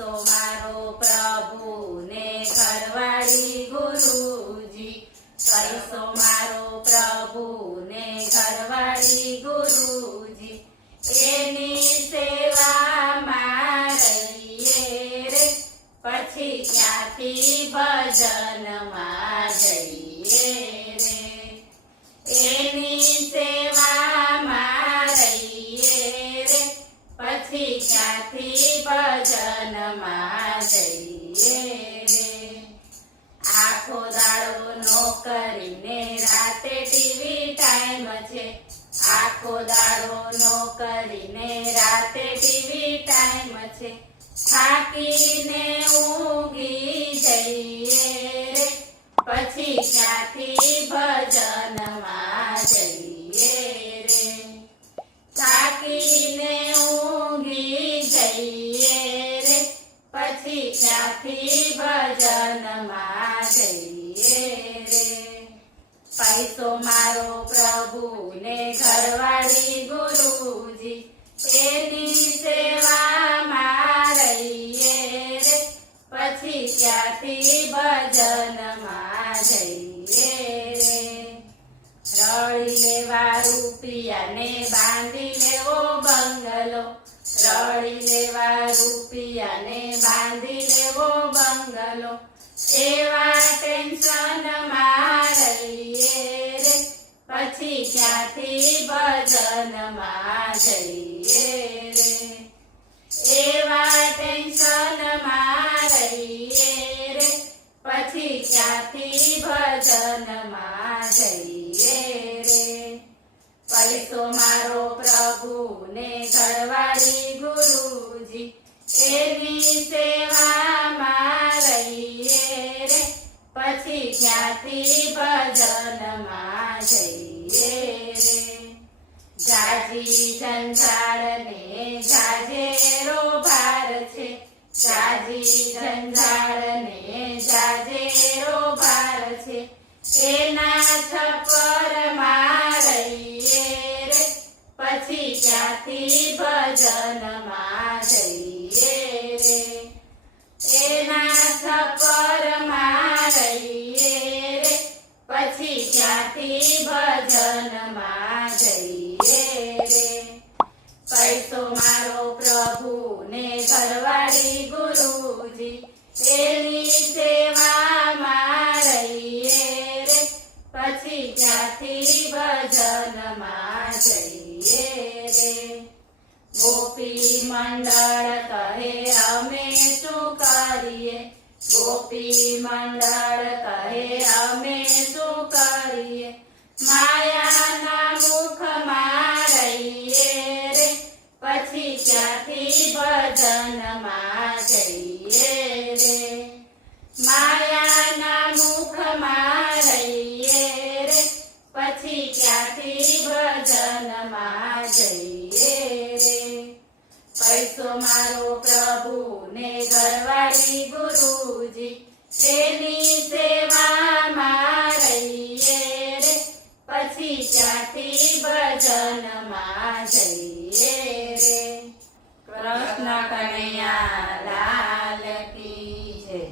પૈસો મારો પ્રભુ ને ઘરવાળી ગુરુજી, પૈસો મારો પ્રભુ ને ઘરવાળી ગુરુજી, એની સેવામાં રહીએ રે, પછી ક્યાંથી ભજનમાં જઈએ રે, એની સેવામાં રહીએ રે, પછી ક્યાંથી ભજનમાં જઈએ રે. આખો દાડો નોકરીને રાતે ટીવી ટાઈમ છે, આખો દાડો નોકરીને રાતે ટીવી ટાઈમ છે, થાકીને ઊંઘી જઈએ રે, પછી ક્યાંથી ભજનમાં જઈએ રે, થાકીને ઊંઘી જઈએ રે, પછી ક્યાંથી ભજનમાં જઈએ રે. પૈસો મારો પ્રભુ ને ઘરવાળી ગુરુજી, એની સેવામાં રહીએ રે, પછી ક્યાંથી ભજનમાં જઈએ રે. રળી લેવા રૂપિયાને બાંધી લેવો બંગલો, રળી લેવા રૂપિયાને બાંધી લેવો બંગલો, એવા ટેન્શનમાં રહીએ રે, પછી ક્યાંથી ભજનમાં જઈએ રે, એવા ટેન્શનમાં રહીએ રે, પછી ક્યાંથી ભજનમાં જઈએ રે. પૈસો મારો પ્રભુ ને ઘરવાળી ગુરુજી, એની સેવામાં રહીએ રે, પછી ક્યાંથી ભજનમાં જઈએ રે. જાજી જંજાળ ને જાજેરો ભાર છે, જાજી જંજાળ ને જાજેરો ભાર છે, એના છપરમાં રહીએ રે, પછી ક્યાંથી ભજનમાં જઈએ રે, એના છપરમાં રહીએ રે, પછી ક્યાંથી ભજનમાં જઈએ રે. પૈસો મારો પ્રભુ ને ઘરવાળી ગુરુજી, એની સેવામાં રહીએ રે, પછી ક્યાંથી ભજનમાં જઈએ રે. ગોપી મંડળ કહે અમે શું કરીએ, ગોપી મંડળ કહે અમે શું કરીએ, માયાના મુખમાં રહીએ રે, પછી ક્યાંથી ભજનમાં જઈએ રે, માયાના મુખમાં રહીએ રે, પછી ક્યાંથી ભજનમાં જઈએ રે. પૈસો મારો પ્રભુ ને ઘરવાળી ગુરુજી, એની સેવામાં રહીએ રે, પછી ક્યાંથી ભજનમાં જઈએ રે. કૃષ્ણ કનૈયા લાલ કી જય.